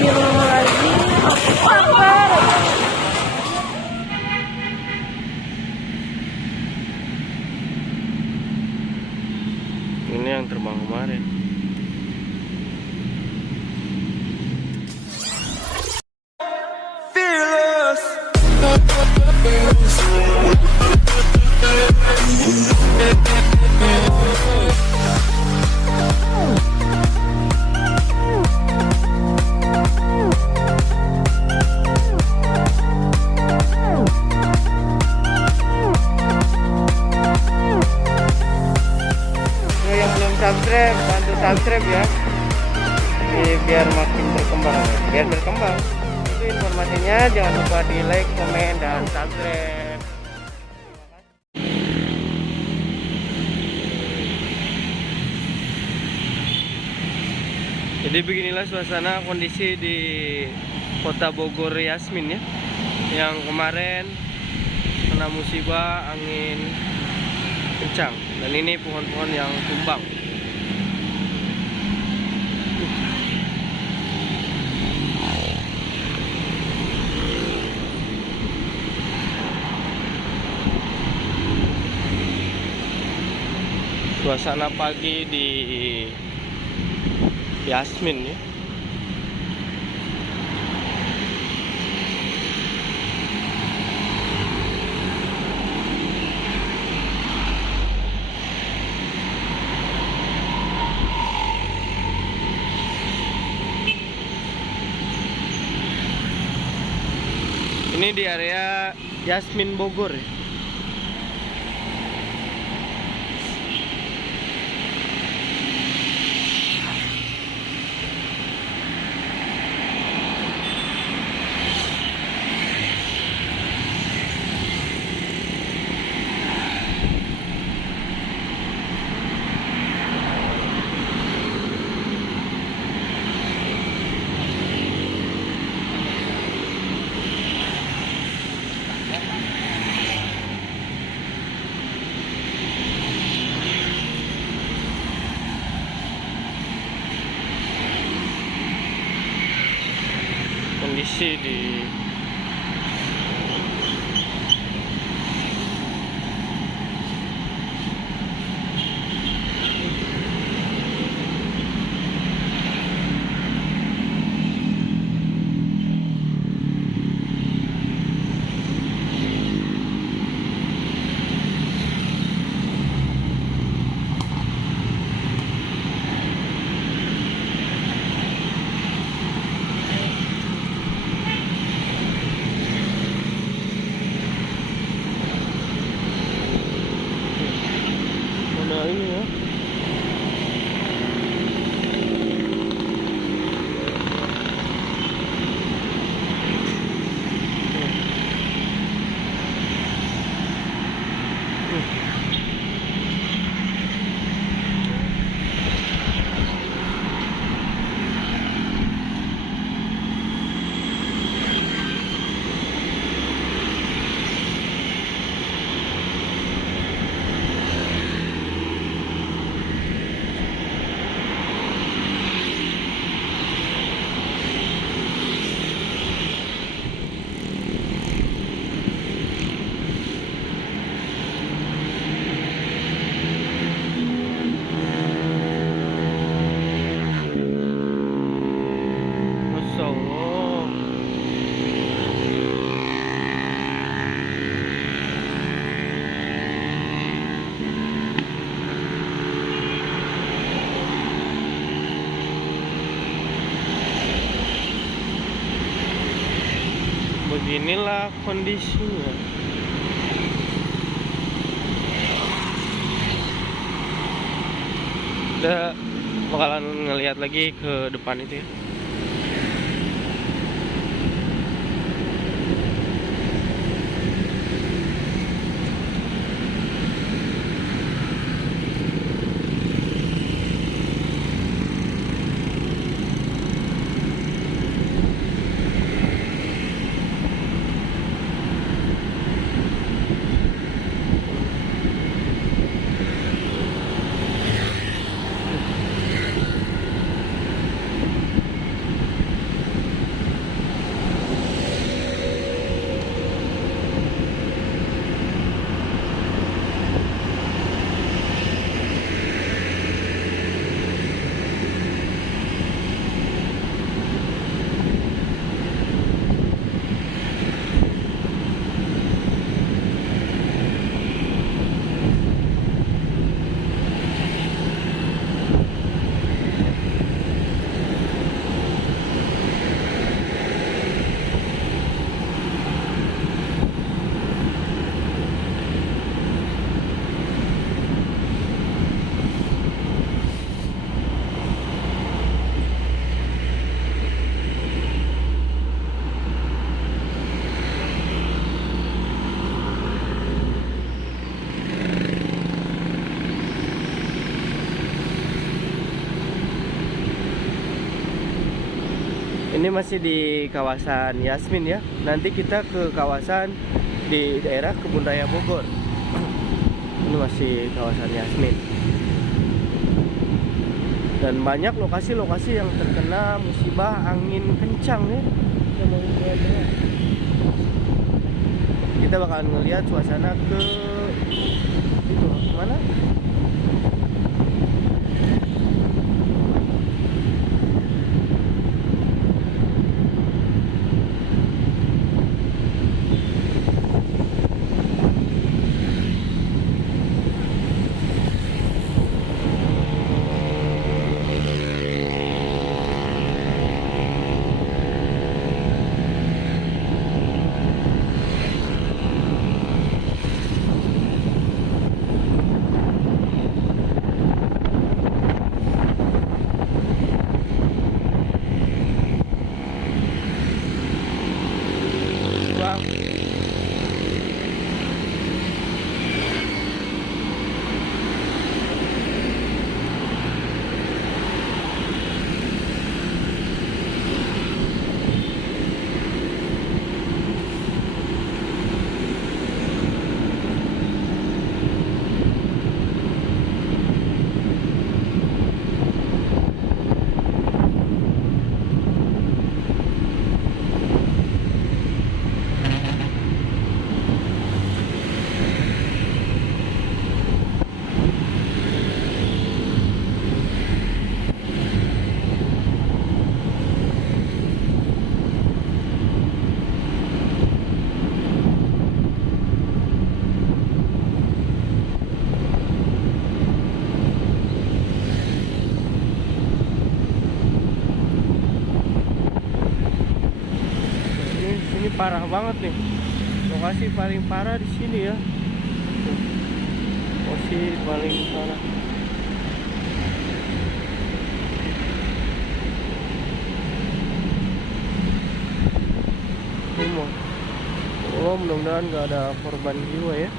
Astagfirullahaladzim. Akbar. Ini yang terbang kemarin. Yang belum subscribe, bantu subscribe ya. Biar makin berkembang, biar berkembang. Itu informasinya, jangan lupa di like, komen, dan subscribe. Jadi beginilah suasana kondisi di Kota Bogor Yasmin ya. Yang kemarin kena musibah angin kencang, dan ini pohon-pohon yang tumbang. Suasana pagi di Yasmin ya. Ini di area Yasmin Bogor ya. Kondisi di mana ini ya. Masya Allah. Beginilah kondisinya. Udah bakalan ngelihat lagi ke depan itu ya. Ini masih di kawasan Yasmin ya. Nanti kita ke kawasan di daerah Kebun Raya Bogor. Ini masih kawasan Yasmin. Dan banyak lokasi-lokasi yang terkena musibah angin kencang ya. Kita bakalan ngelihat suasana ke itu mana? Ini parah banget nih. Lokasi paling parah di sini ya. Lokasi paling parah. Oh, mudah-mudahan nggak ada korban jiwa ya.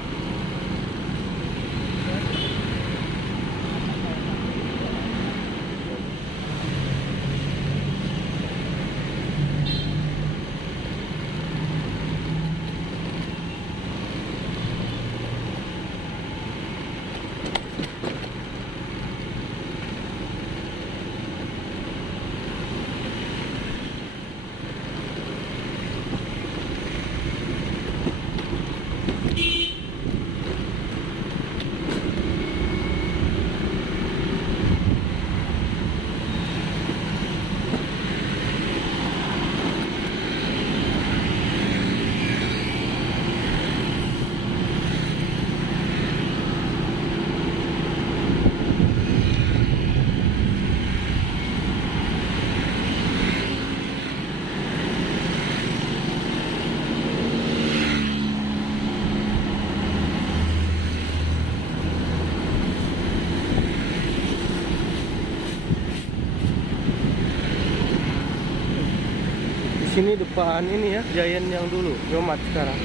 Sini depan ini ya, Giant yang dulu, Yomat sekarang.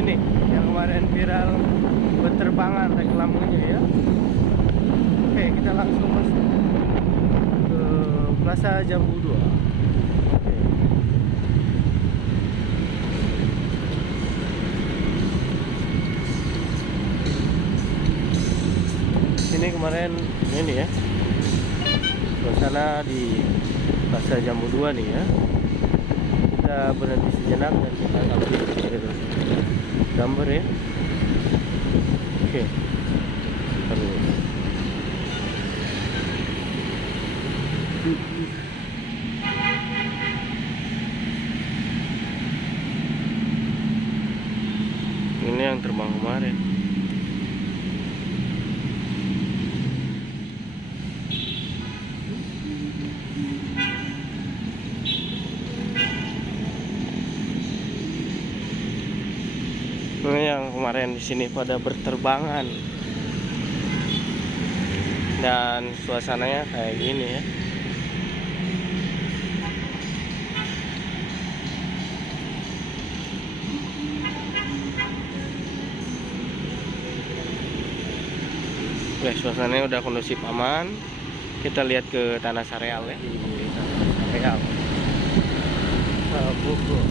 ini yang kemarin viral berterbangan reklamenya ya. Oke, kita langsung masuk ke Plaza Jambu 2. Oke. Ini kemarin ini ya, suasana di Plaza Jambu 2 nih ya. Kita berhenti sejenak dan kita ambil gambar ya. Oke. Ini yang terbang kemarin. Ini yang kemarin di sini pada berterbangan. Dan suasananya kayak gini ya. Oke, suasananya udah kondusif aman. Kita lihat ke Tanah Sareal ya. Di Tanah Sareal Bogor.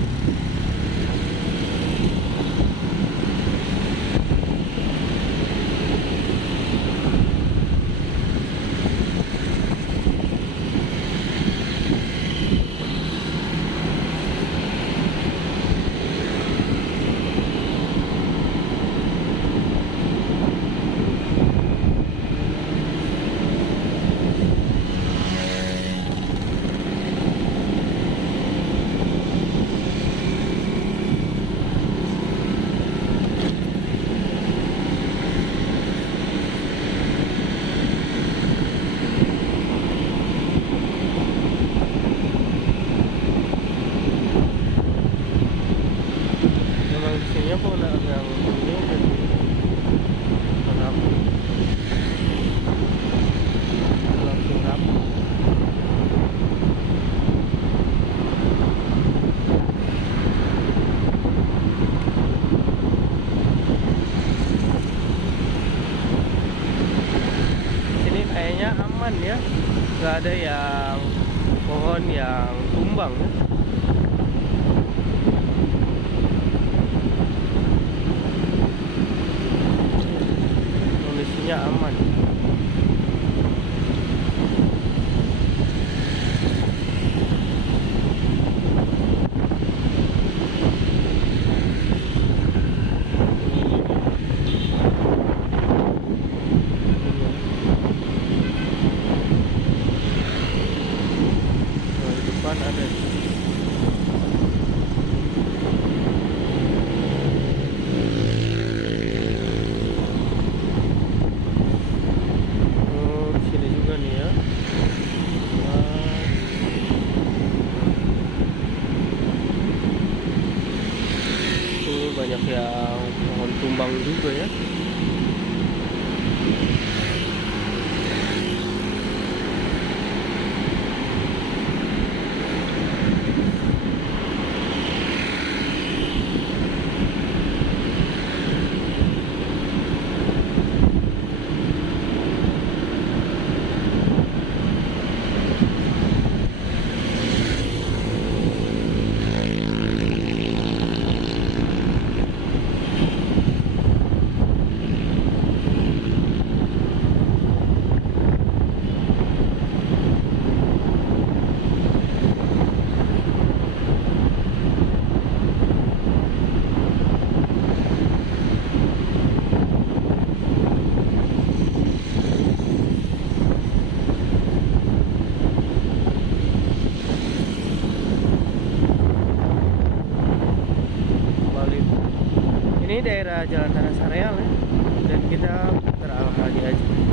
Isinya pun yang ini rapi, langsung rapi. Sini kayaknya aman ya, nggak ada yang pohon yang tumbang ya. Aman. Di depan ada. Banyak yang pohon tumbang juga ya. Ini daerah Jalan Tanah Sareal ya, dan kita putar Al Hadi aja.